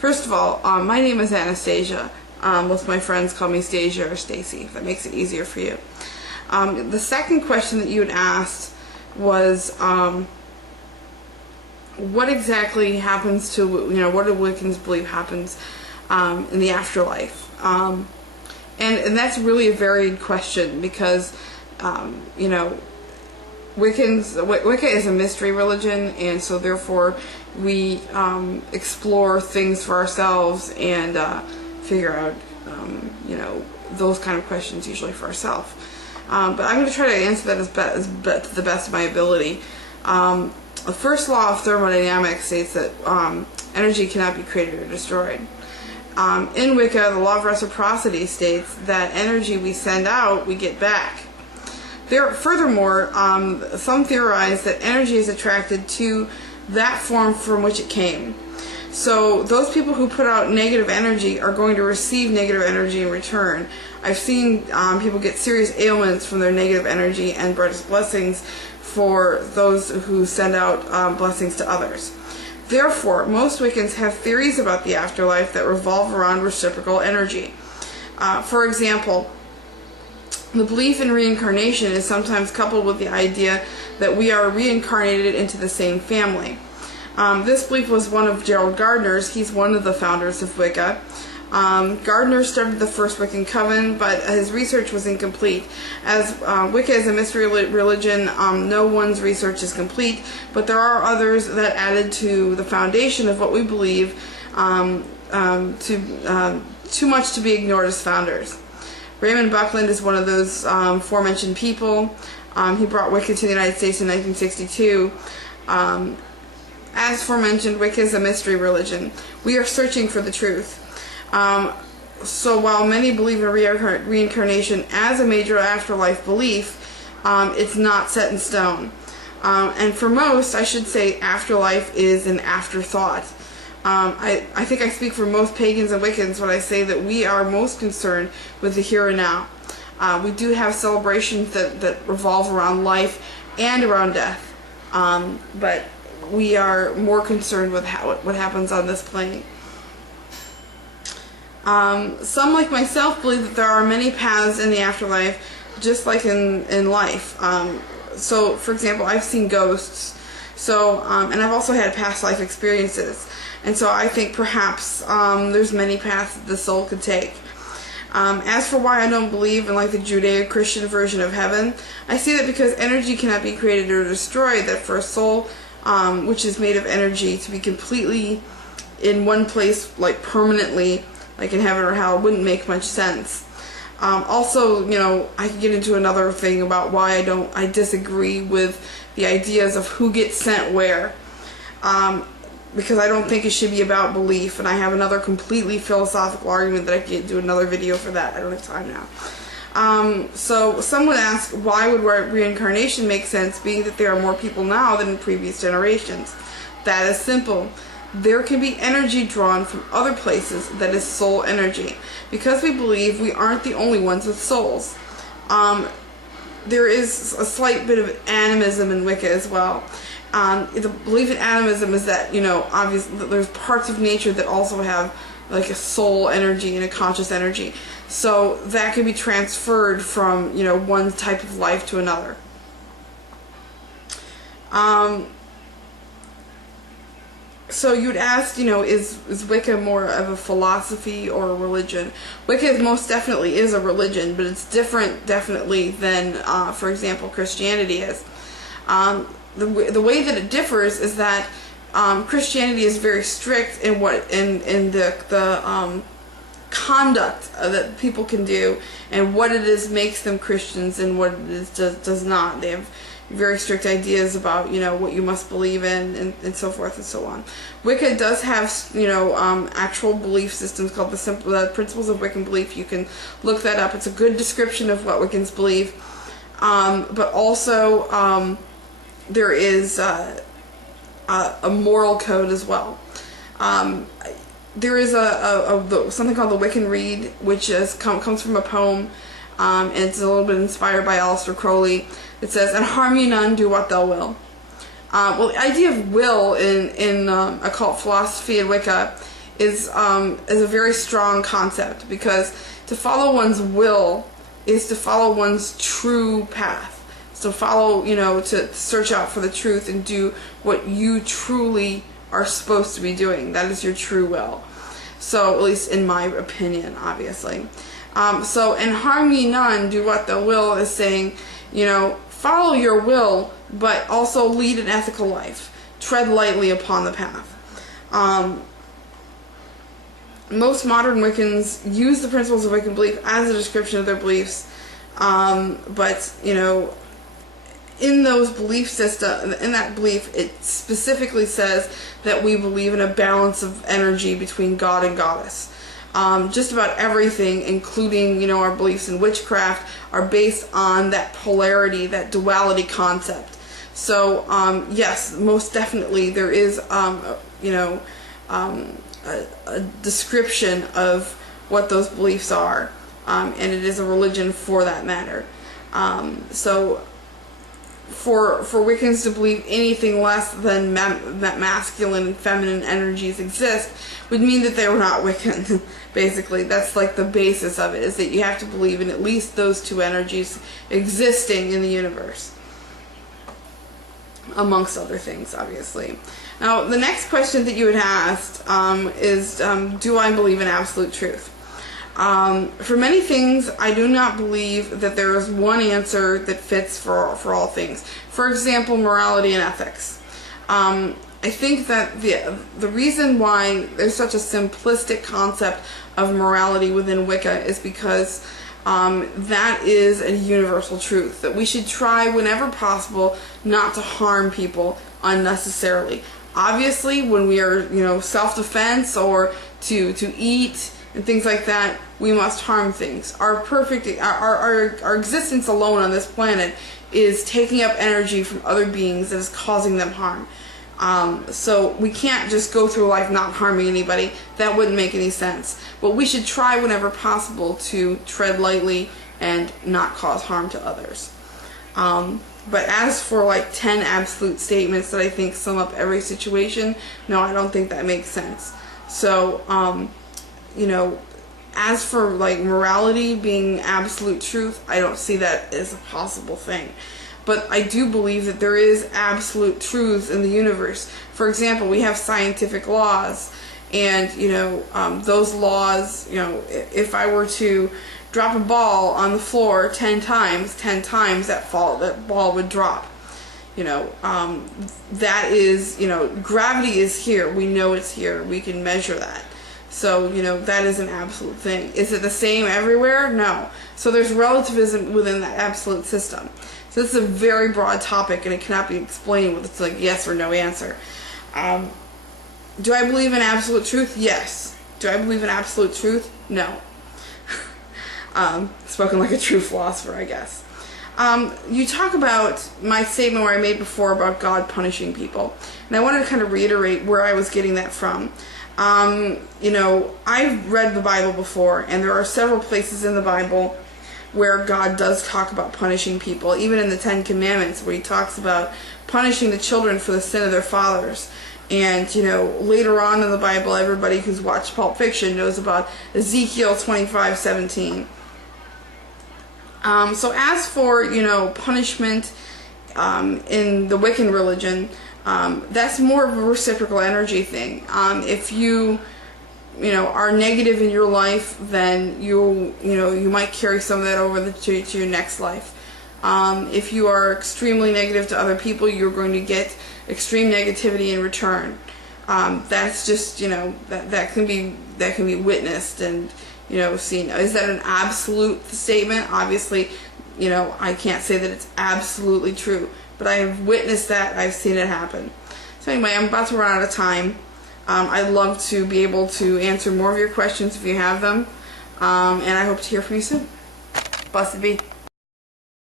First of all, my name is Anastasia. Most of my friends call me Stasia or Stacy, if that makes it easier for you. The second question that you had asked was, what exactly happens to, what do Wiccans believe happens in the afterlife? And that's really a varied question because, Wicca is a mystery religion, and so therefore we explore things for ourselves and figure out, those kind of questions usually for ourselves. But I'm going to try to answer that to the best of my ability. The first law of thermodynamics states that energy cannot be created or destroyed. In Wicca, the law of reciprocity states that energy we send out, we get back. Furthermore, some theorize that energy is attracted to that form from which it came. So those people who put out negative energy are going to receive negative energy in return. I've seen people get serious ailments from their negative energy and blessings for those who send out blessings to others. Therefore, most Wiccans have theories about the afterlife that revolve around reciprocal energy. For example, the belief in reincarnation is sometimes coupled with the idea that we are reincarnated into the same family. This belief was one of Gerald Gardner's. He's one of the founders of Wicca. Gardner started the first Wiccan coven, but his research was incomplete. As Wicca is a mystery religion, no one's research is complete, but there are others that added to the foundation of what we believe too much to be ignored as founders. Raymond Buckland is one of those aforementioned people. He brought Wicca to the United States in 1962. As aforementioned, Wicca is a mystery religion. We are searching for the truth. So while many believe in reincarnation as a major afterlife belief, it's not set in stone. And for most, I should say, afterlife is an afterthought. I think I speak for most pagans and Wiccans when I say that we are most concerned with the here and now. We do have celebrations that revolve around life and around death, but we are more concerned with what happens on this plane. Some, like myself, believe that there are many paths in the afterlife, just like in life. So, for example, I've seen ghosts, and I've also had past life experiences. And so I think perhaps there's many paths that the soul could take. As for why I don't believe in like the Judeo-Christian version of heaven, I see that because energy cannot be created or destroyed, that for a soul which is made of energy to be completely in one place, like permanently, like in heaven or hell, wouldn't make much sense. Also, I could get into another thing about why I disagree with the ideas of who gets sent where. Because I don't think it should be about belief, and I have another completely philosophical argument that I could do another video for that. I don't have time now. So some would ask, why would reincarnation make sense, being that there are more people now than in previous generations? That is simple. There can be energy drawn from other places that is soul energy, because we believe we aren't the only ones with souls. There is a slight bit of animism in Wicca as well. The belief in animism is that, obviously there's parts of nature that also have like a soul energy and a conscious energy. So that can be transferred from, one type of life to another. So you'd ask, is Wicca more of a philosophy or a religion? Wicca most definitely is a religion, but it's different definitely than, for example, Christianity is. The way that it differs is that Christianity is very strict in the conduct that people can do, and what it is makes them Christians and what it is does not. They have very strict ideas about what you must believe in and so forth and so on. Wicca does have actual belief systems called the Principles of Wiccan Belief. You can look that up. It's a good description of what Wiccans believe, but also there is a moral code as well. There is something called the Wiccan Reed, which comes from a poem, and it's a little bit inspired by Aleister Crowley. It says, "And harm ye none, do what thou will." Well, the idea of will in occult philosophy and Wicca is a very strong concept, because to follow one's will is to follow one's true path. So follow, to search out for the truth and do what you truly are supposed to be doing. That is your true will. So, at least in my opinion, obviously. So, and harm ye none, do what the will is saying, follow your will, but also lead an ethical life. Tread lightly upon the path. Most modern Wiccans use the principles of Wiccan belief as a description of their beliefs, but, in those belief system, in that belief, it specifically says that we believe in a balance of energy between God and Goddess. Just about everything, including, our beliefs in witchcraft, are based on that polarity, that duality concept. So, yes, most definitely there is, a description of what those beliefs are, and it is a religion for that matter. So, for Wiccans to believe anything less than that masculine and feminine energies exist would mean that they were not Wiccan. Basically, that's like the basis of it, is that you have to believe in at least those two energies existing in the universe, amongst other things, obviously. Now, the next question that you had asked is, do I believe in absolute truth? For many things, I do not believe that there is one answer that fits for all things. For example, morality and ethics. I think that the reason why there's such a simplistic concept of morality within Wicca is because that is a universal truth, that we should try whenever possible not to harm people unnecessarily. Obviously, when we are, self-defense or to eat and things like that, we must harm things. Our existence alone on this planet is taking up energy from other beings that is causing them harm. So we can't just go through life not harming anybody. That wouldn't make any sense. But we should try whenever possible to tread lightly and not cause harm to others. But as for 10 absolute statements that I think sum up every situation, no, I don't think that makes sense. So, as for morality being absolute truth, I don't see that as a possible thing. But I do believe that there is absolute truth in the universe. For example, we have scientific laws, and those laws, if I were to drop a ball on the floor 10 times that ball would drop. That is, gravity is here. We know it's here. We can measure that. So, that is an absolute thing. Is it the same everywhere? No. So there's relativism within that absolute system. So this is a very broad topic, and it cannot be explained with yes or no answer. Do I believe in absolute truth? Yes. Do I believe in absolute truth? No. Spoken like a true philosopher, I guess. You talk about my statement where I made before about God punishing people. And I wanted to kind of reiterate where I was getting that from. I've read the Bible before, and there are several places in the Bible where God does talk about punishing people, even in the Ten Commandments, where he talks about punishing the children for the sin of their fathers. And, later on in the Bible, everybody who's watched Pulp Fiction knows about Ezekiel 25:17. So as for, punishment in the Wiccan religion, that's more of a reciprocal energy thing. If you are negative in your life, then you might carry some of that over to your next life. If you are extremely negative to other people, you're going to get extreme negativity in return. That's just that can be witnessed and seen. Is that an absolute statement? Obviously, I can't say that it's absolutely true, but I have witnessed that. I've seen it happen. So anyway, I'm about to run out of time. I'd love to be able to answer more of your questions if you have them, and I hope to hear from you soon. Busted Bide.